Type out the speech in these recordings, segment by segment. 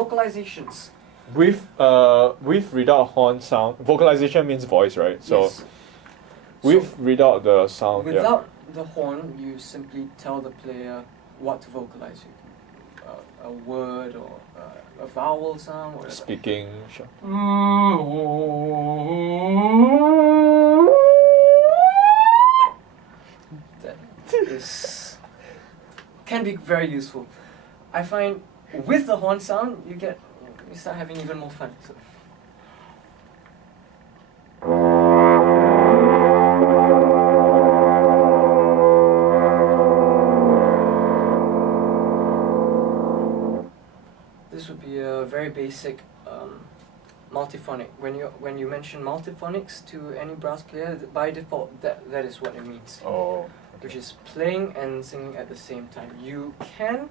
vocalizations. With without horn sound, vocalization means voice, right? So Yes. without the sound. Without the horn, you simply tell the player what to vocalize. A word or a vowel sound, whatever. Speaking. That is can be very useful. I find with the horn sound, you start having even more fun. So. This would be a very basic multiphonic. When you mention multiphonics to any brass player, by default that is what it means. Oh. Okay. Which is playing and singing at the same time. You can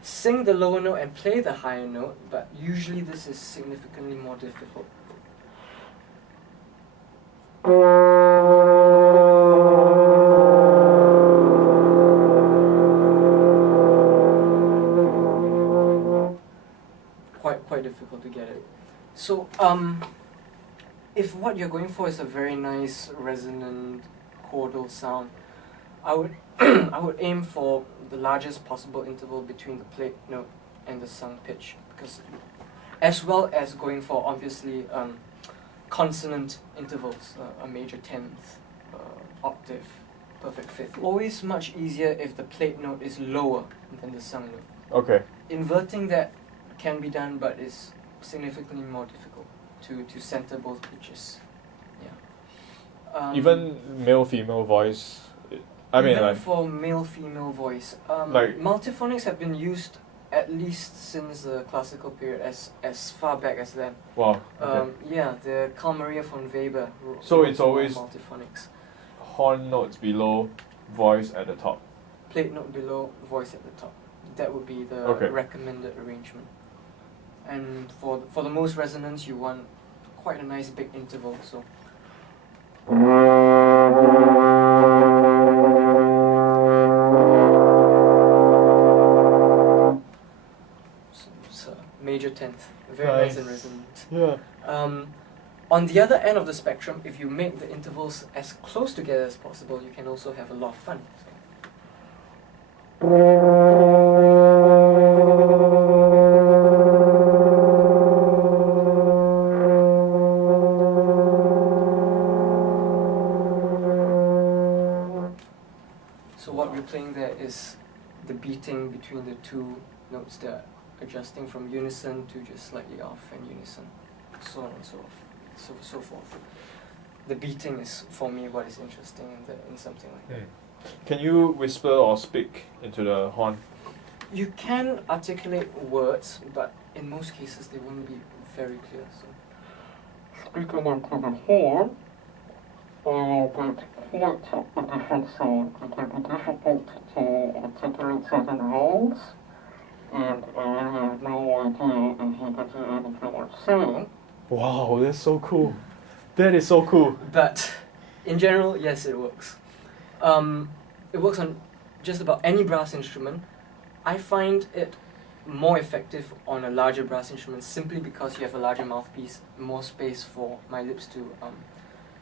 sing the lower note and play the higher note, but usually this is significantly more difficult. Quite difficult to get it. So if what you're going for is a very nice resonant chordal sound, I would I would aim for the largest possible interval between the played note and the sung pitch, because as well as going for obviously consonant intervals, a major 10th, octave, perfect fifth. Always much easier if the played note is lower than the sung note. Okay. Inverting that can be done, but is significantly more difficult to center both pitches. Yeah. Even male-female voice. Even for male-female voice, like multiphonics have been used at least since the classical period, as far back as then. Wow. Okay. Yeah, the Carl Maria von Weber. So it's always multiphonics. Horn notes below, voice at the top. Played note below, voice at the top. That would be the recommended arrangement. And for the most resonance, you want quite a nice big interval. So. Major 10th, very nice and resonant. Yeah. On the other end of the spectrum, if you make the intervals as close together as possible, you can also have a lot of fun. So what we're playing there is the beating between the two notes that adjusting from unison to just slightly off and unison, so on and so forth. The beating is, for me, what is interesting in something like that. Can you whisper or speak into the horn? You can articulate words, but in most cases they won't be very clear. So. Speaking into the horn, will get quite a different sound. It can be difficult to articulate certain roles. And I have no idea if he can do anything I'm saying. Wow, that's so cool. That is so cool. But in general, yes, it works. It works on just about any brass instrument. I find it more effective on a larger brass instrument simply because you have a larger mouthpiece, more space for my lips to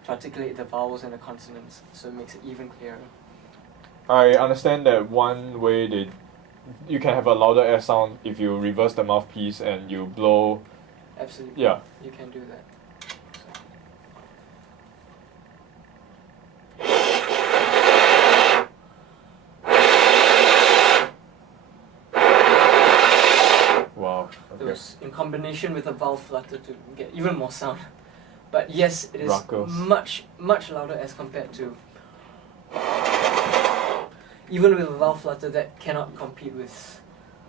articulate the vowels and the consonants, so it makes it even clearer. I understand that one way you can have a louder air sound if you reverse the mouthpiece and you blow. Absolutely. Yeah. You can do that. Wow. Okay. Those in combination with a valve flutter to get even more sound. But yes, it is much louder as compared to. Even with a valve flutter, that cannot compete with.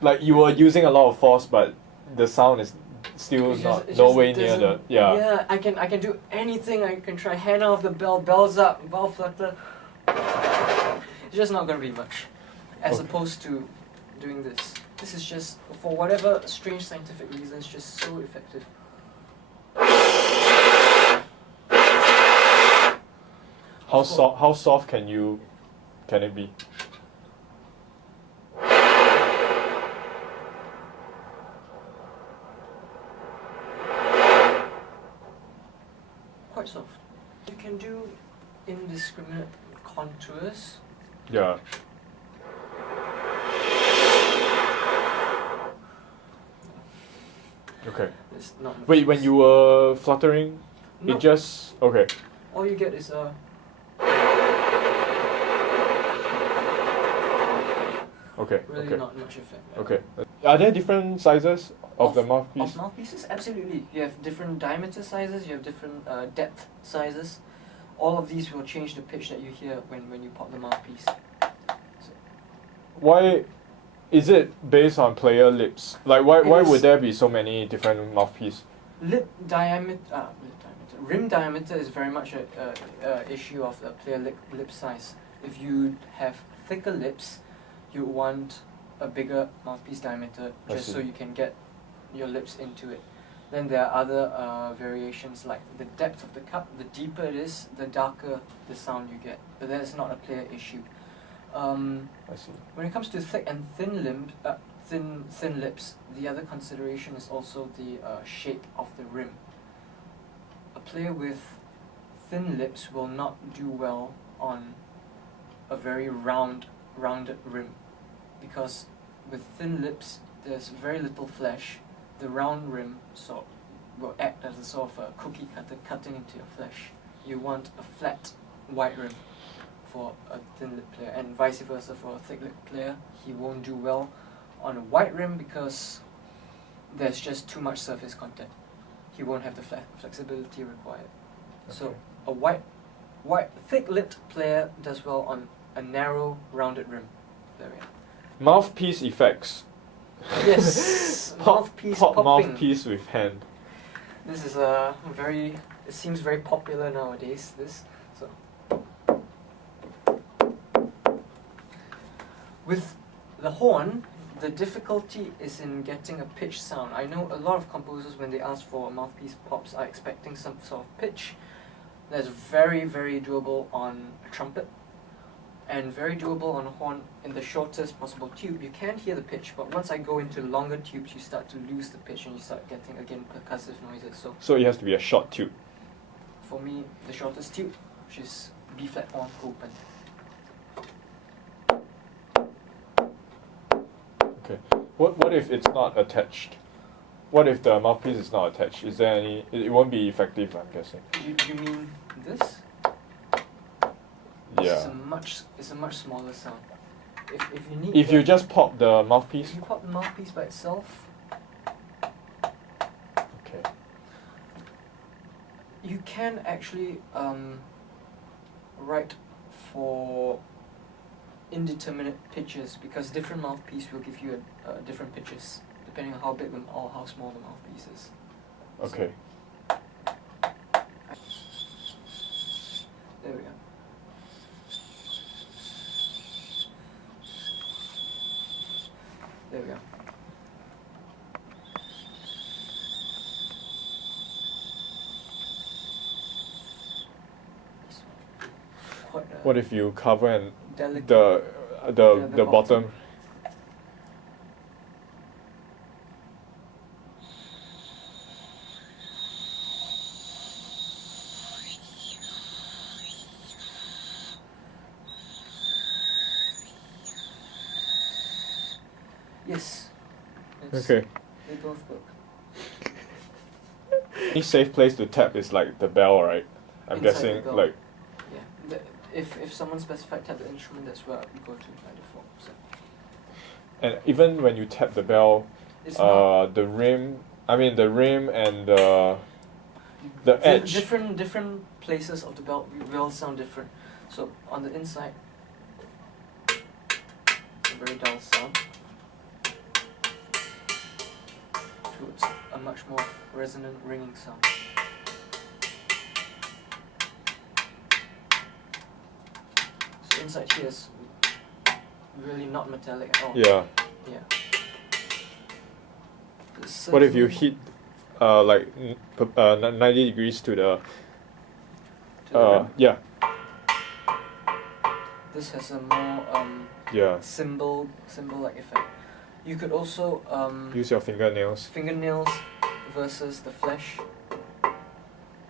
Like you were using a lot of force, but the sound is still no way near the Yeah, I can do anything. I can try hand off the bell, bells up, valve flutter. It's just not going to be much, as opposed to doing this. This is just, for whatever strange scientific reasons, just so effective. How soft can it be? can do indiscriminate contours. Yeah. Okay. It's not much Wait, when use. you were fluttering, No, it just okay. all you get is a. Okay. Really okay. not much effect. Okay. Are there different sizes of the Of mouthpiece? mouthpieces? Absolutely. You have different diameter sizes, you have different depth sizes. All of these will change the pitch that you hear when you pop the mouthpiece. Why is it based on player lips? Like why It would is- there be so many different mouthpiece? Rim diameter is very much a issue of the player lip size. If you have thicker lips, you want a bigger mouthpiece diameter I just see. so you can get your lips into it. Then there are other variations like the depth of the cup. The deeper it is, the darker the sound you get. But that's not a player issue. I see. When it comes to thick and thin lips, the other consideration is also the shape of the rim. A player with thin lips will not do well on a very rounded rim, because with thin lips there's very little flesh. The round rim will act as a sort of a cookie cutter cutting into your flesh. You want a flat white rim for a thin lip player, and vice versa for a thick lip player. He won't do well on a white rim because there's just too much surface content. He won't have the flexibility required. So a thick lipped player does well on a narrow rounded rim. There we are. Mouthpiece effects. Yes, mouthpiece Pop popping. mouthpiece with hand. This is it seems very popular nowadays, this. So with the horn, the difficulty is in getting a pitch sound. I know a lot of composers, when they ask for mouthpiece pops, are expecting some sort of pitch. That's very, very doable on a trumpet, and very doable on a horn in the shortest possible tube. You can hear the pitch, but once I go into longer tubes, you start to lose the pitch and you start getting, again, percussive noises. So So it has to be a short tube. for me, the shortest tube, which is B flat horn open. Okay. What if it's not attached? What if the mouthpiece is not attached? Is there any? It won't be effective, I'm guessing. You mean this? Yeah. It's a much smaller sound. If you need. If you just pop the mouthpiece. If you pop the mouthpiece by itself, Okay. you can actually write for indeterminate pitches, because different mouthpiece will give you different pitches depending on how big or how small the mouthpiece is. Okay. There we go. There we go. It's quite a What if you cover and delicate. the bottom? Yes. Okay. They both work. Any safe place to tap is like the bell, right? I'm Inside guessing the bell. like. Yeah. If someone specified tap the instrument, that's where we go to by default. So And even when you tap the bell, it's not the rim and the edge. different places of the belt will sound different. So on the inside, a very dull sound, towards a much more resonant ringing sound. So inside here is really not metallic at all. Yeah. Yeah. It's What if you certainly hit 90 degrees to the to the rim. yeah. This has a more Yeah. cymbal-like effect. You could also Use your fingernails. fingernails versus the flesh.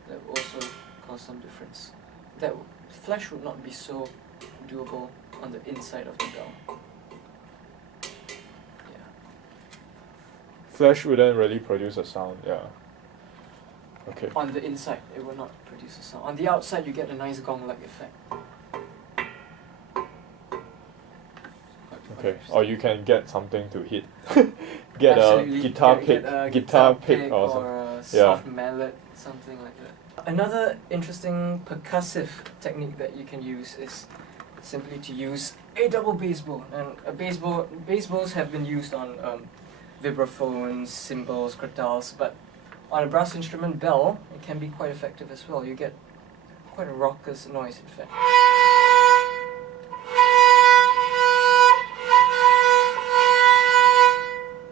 That will also cause some difference. that flash would not be so doable on the inside of the bell. Yeah. Flash wouldn't really produce a sound, yeah. Okay. On the inside, it will not produce a sound. On the outside, you get a nice gong-like effect. Okay, or you can get something to hit. Get Absolutely. a guitar Get pick, a guitar pick or or something. a soft mallet, something like that. Another interesting percussive technique that you can use is simply to use a double bass bow. And bass bows have been used on vibraphones, cymbals, crotales, but on a brass instrument bell, it can be quite effective as well. You get quite a raucous noise effect.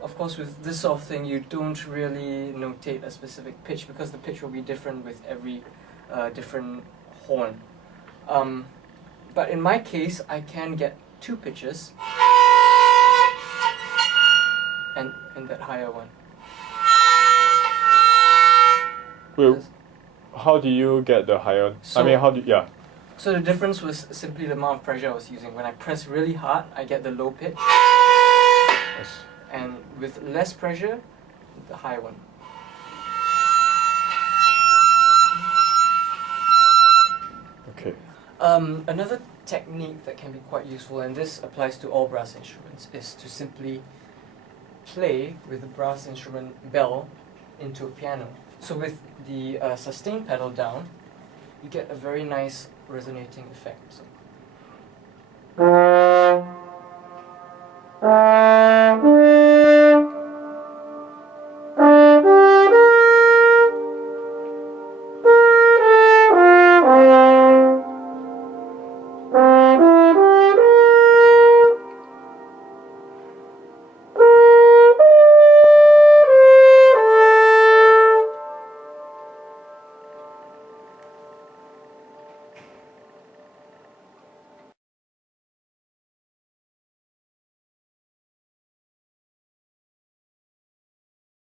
Of course, with this sort of thing, you don't really notate a specific pitch because the pitch will be different with every different horn. But in my case, I can get two pitches and that higher one. Well, how do you get the higher? So, I mean, how do yeah? So the difference was simply the amount of pressure I was using. When I press really hard, I get the low pitch. Yes. And with less pressure, the high one. Okay. Another technique that can be quite useful, and this applies to all brass instruments, is to simply play with the brass instrument bell into a piano. So with the sustain pedal down, you get a very nice resonating effect. So